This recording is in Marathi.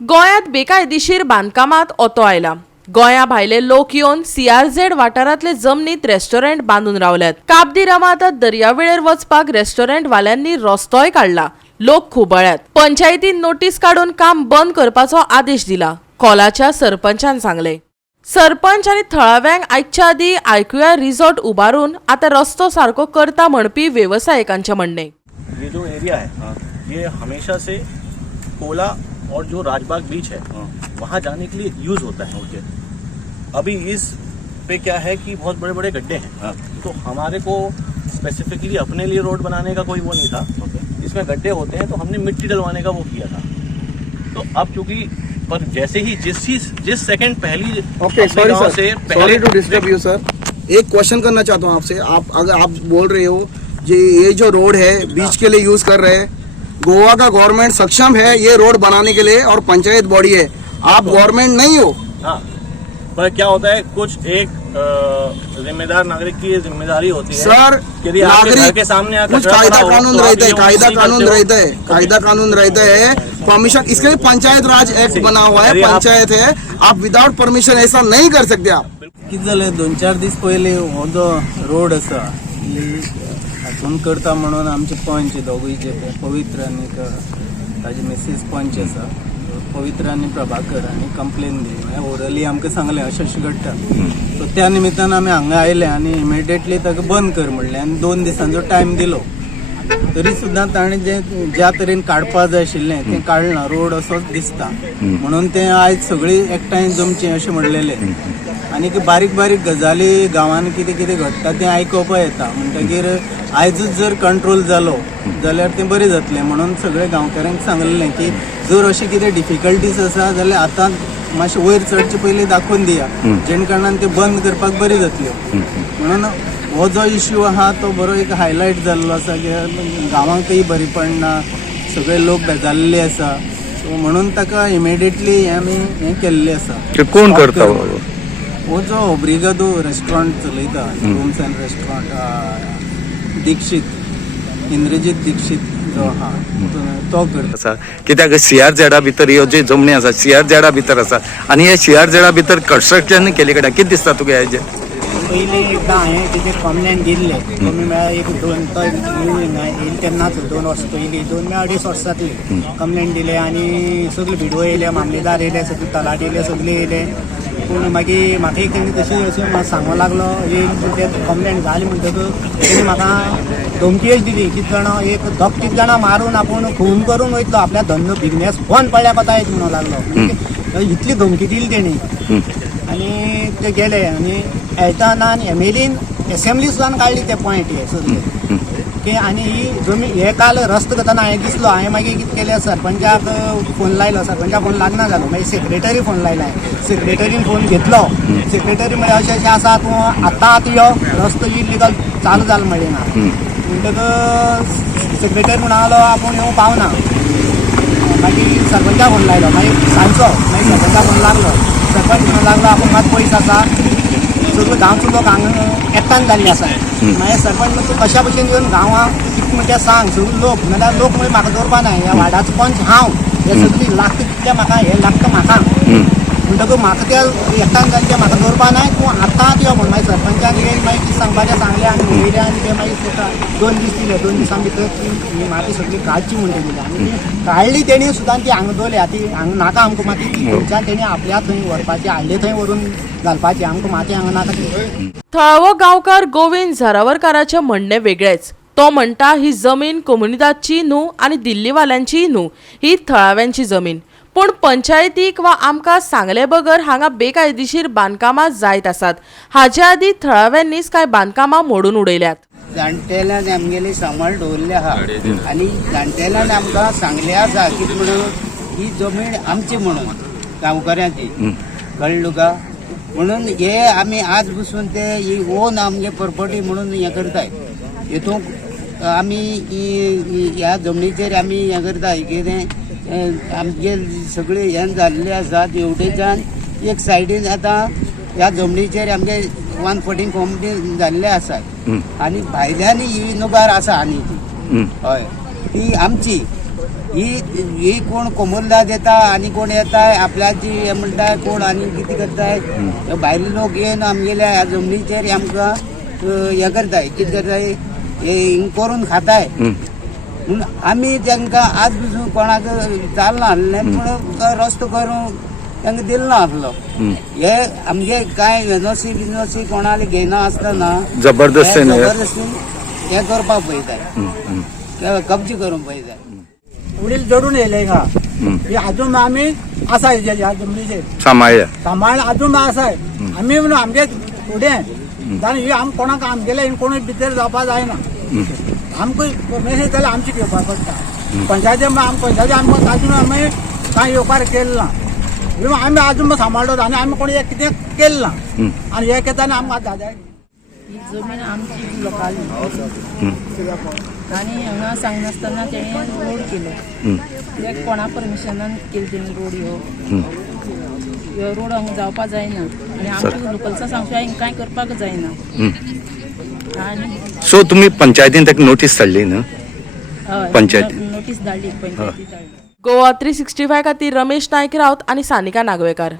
गोंयांत बेकायदेशीर बांदकामात ओतो आयला। गोंया भायले लोक येवन CRZ वाठारांतले जमनीत रेस्टॉरंट बांदून रावल्यात। काबदी रामात दर्यावेळेर वचपाक रेस्टॉरंट वाल्यांनी रस्तोय काढला। लोक खुबळ्यात। पंचायतीन नोटीस काढून काम बंद करपाचो आदेश दिला, कोलाच्या सरपंचान सांगले। सरपंच आनी थळाव्यांक आयच्या आदी आयकुया रिसॉर्ट उबारून आता रस्तो सारको करता म्हणपी व्यवसायिकांचे म्हणणे। ये जो एरिया है ये हमेशा से कोला और जो राजबाग बीच है वहाँ जाने के लिए यूज होता है। ओके, अभी इस पे क्या है कि बहुत बड़े बड़े गड्ढे हैं, तो हमारे को स्पेसिफिकली अपने लिए रोड बनाने का कोई वो नहीं था। इसमें गड्ढे होते हैं तो हमने मिट्टी डलवाने का वो किया था। तो अब चूंकि पर जैसे ही जिस सेकंड पहली sorry to disturb you sir, एक क्वेश्चन करना चाहता हूँ आपसे। अगर आप बोल रहे हो ये जो रोड है बीच के लिए यूज कर रहे हैं, गोवा का गवर्नमेंट सक्षम है ये रोड बनाने के लिए और पंचायत बॉडी है, आप गवर्नमेंट नहीं हो। हाँ, पर क्या होता है कुछ एक जिम्मेदार नागरिक की जिम्मेदारी होती है सर, यदि आपके घर के सामने कुछ कायदा कानून रहता है, कायदा कानून रहता है। परमिशन इसके लिए पंचायत राज एक्ट बना हुआ है, पंचायत है, आप विदाउट परमिशन ऐसा नहीं कर सकते। आप कितें जालें 2-4 दीस पयलीं हो जो रोड आसा हातून करता म्हणून आमचे पंच दोगूय जे पवित्र आनी ताजी मिसेस पंच आसा पवित्र आनी प्रभाकर आनी कंप्लेन दिली, ओरली आमकां सांगलें अशें अशें घडटा। सो त्या निमित्तान आमी हांगा आयले आनी इमिडिएटली ताका बंद कर म्हणलें आनी 2 दिसांचो टायम दिलो। तरी सुद्दां ताणें ज्या तरेन काडपा जाय आशिल्लें तें काडना, रोड असोच दिसता म्हणून तें आयज सगळीं एकठांय जमचें अशें म्हणलेलें। आनी बारीक बारीक गजाली गांवांत कितें कितें घडटा तें आयकपा येता, म्हणटकीर आयजूच जर कंट्रोल जालो जाल्यार तें बरें जातलें म्हणून सगळे गांवकारांक सांगलेलें की जर अशी कितें डिफिकल्टीज आसा जाल्यार आतां मातशें वयर चडचे पयलीं दाखोवन दिया, जेणे कारणान ते बंद करपाक बरी जातल्यो। म्हणून हो जो इश्यू आहा तो बरो एक हायलायट जाल्लो आसा की गांवांकय बरी पडना, सगळे लोक बेजारलेले आसा। सो म्हणून ताका इमिडिएटली आमी हें केल्लें आसा। कोण करता हो जो ओब्रिगादो रेस्टॉरंट चलयता, rooms and restaurant, Dikshit Indrajeet Dikshit जो आहा तो करता। कित्याक CRZ भितर ह्यो जे जमनी आसा CRZ भितर आसा आनी हे CRZ भितर कन्स्ट्रक्शन केले कडे कितें दिसता तुका हेजे? पयलीं एकदां हांवें तिथे कंप्लेन दिल्ले, कमी म्हळ्यार एक 2 तो येयले तेन्नाच 2 वर्सां पयलीं 2-2.5 वर्सां जातली कंप्लेन दिले आनी सगळे भिडवो येयले, मामलेदार येयले, सगळे तलाट येयले, सगळे येयले। पूण मागीर म्हाका एक तेणी तशी अशें म्हाका सांगूंक लागलो येयली ते कंप्लेन जाली म्हणटकच तेणी म्हाका धमकी अशी दिली की एक 10-3 जाणां मारून आपूण खून करून वयतलो, आपल्या धंदो बिझनेस बंद पडल्या कोता येत म्हणूंक लागलो। इतली धमकी दिली तेणी आनी ते गेले आनी येताना आनी MLAन असेंब्ली सुद्दां काडली ते पॉयंट हे सगळे की आनी ही जमीन हे काल रस्तो करतना हांवें दिसलो, हांवें मागीर कितें केलें सरपंचाक फोन लायलो, सरपंचाक फोन लागना जालो, मागीर सेक्रेटरी फोन लायला, सेक्रेटरीन फोन घेतलो। सेक्रेटरी म्हळ्यार अशें अशें आसा तूं आतां यो, रस्तो इलिगल चालू जालो म्हणलें ना म्हणटकच सेक्रेटरी म्हणून आपूण येवं पावना। मागीर सरपंचाक फोन लायलो, मागीर सांजचो मागीर सरपंचाक फोन लागलो, सरपंच म्हणून लागलो आपूण मात पयस आसा, सगळो गांवचो लोक हांगा एकठांय जाल्ले आसा। मागीर सरपंच तूं कशा भशेन येवन गांवांक कितें म्हणटा सांग, सगळे लोक नाल्यार लोक म्हणजे म्हाका दवरपा ना, ह्या वार्डाचो पंच हांव, हे सगळी लागता तितलें म्हाका हें लागता म्हाका म्हणटकूच म्हाका ते एकठांय जाल्ले म्हाका दवरपा ना, तूं आतांच यो म्हण। मागीर सरपंचाक येयन मागीर कितें सांगपाचें सांगलें आनी येयले आनी ते मागीर 2 दीस दिले, 2 दिसां भितर ती माती सगळी काडची म्हणटा दिली आनी काडली तेणी सुद्दां ती हांगा दवरली। ती हांगा नाका आमकां माती, ती खंयच्यान तेणी आपल्या थंय व्हरपाची, हाडले थंय व्हरून घालपाची, आमकां माती हांगा नाका ती। थळावो गांवकार गोविंद झारावरकाराचें म्हणणें वेगळेंच। तो म्हणटा ही जमीन कोमुनिदादची न्हू आनी दिल्लीवाल्यांची न्हू, ही थळाव्यांची जमीन। पूण पंचायतीक वा आमकां सांगले बगर हांगा बेकायदेशीर बांदकामां जायत आसात। हाचे आदी थळाव्यांनीच कांय बांदकामां मोडून उडयल्यात। जाणटेल्यान आमगेली सांबाळ दवरली आहा आनी जाणटेल्यान आमकां सांगले आसा कितें म्हणून ही जमीन आमची म्हणून गांवकाऱ्यांची, कळ्ळें तुका? म्हणून हे आमी आज बसून ते ही ओन आमगे प्रॉपर्टी म्हणून हें करताय, हेतूंक आमी ह्या जमनीचेर आमी हें करताय कितें आमगे सगळे हें जाल्ले आसात एवढेच्यान एक सायडीन आतां ह्या जमनीचेर आमगे 114 फॉर्म जाल्ले आसात आनी भायल्यानी ही नुगार आसा आनी ती हय ती आमची ही कोण कोमोलदा देता आणि कोण येताय आपल्याची हे म्हणताय कोण आणि किती करताय भायले लोक येवन आमगेल्या ह्या जमनीचेर आमकां हे करताय कितें करताय हे हिंग करून खाताय म्हणून आमी तांकां आज पसून कोणाक चालना आहलें पूण रस्तो करूंक तांकां दिलो ना आहलो हे आमगे कांय एनओसी बिनओसी कोणाले घेयना आसतना जबरदस्तीन जबरदस्तीन हे करपाक पळयताय कब्जे करूंक पळयताय वडील जोडून येयले का हे अजून आमी आसाय ह्या जमनीचेर सांभाळ्या सांबाळ अजून आसाय आमी म्हणून आमगे फुडें जावन ही आम कोणाक आमगेले कोणूय भितर जावपा जायना आमकां मेसेज जाल्यार आमची घेवपाक पडटा पंचायती आमकां अजून आमी कांय येवपार केलें ना आमी अजून सांबाळटा आनी आमी कोणी कितें केलें ना आनी हे केता आनी आमकां धाजाय ही जमीन आमची लोकांली आणि हांगा सांगनासतना तेणें रोड केलो हे कोणा परमिशनान केले तेणी रोड ह्यो रोड हांगा जावपा जायना आनी आमच्या लोकल्सां सांगशिवाय हिंगा कांय करपाक जायना आनी सो तुम्ही पंचायतीन ताका नोटीस धाडली न्हू हय पंचायत. नोटीस धाडली पंचायती धाडली. गोवा 365 खातीर रमेश नायक रावत आनी सानिका नागवेकर.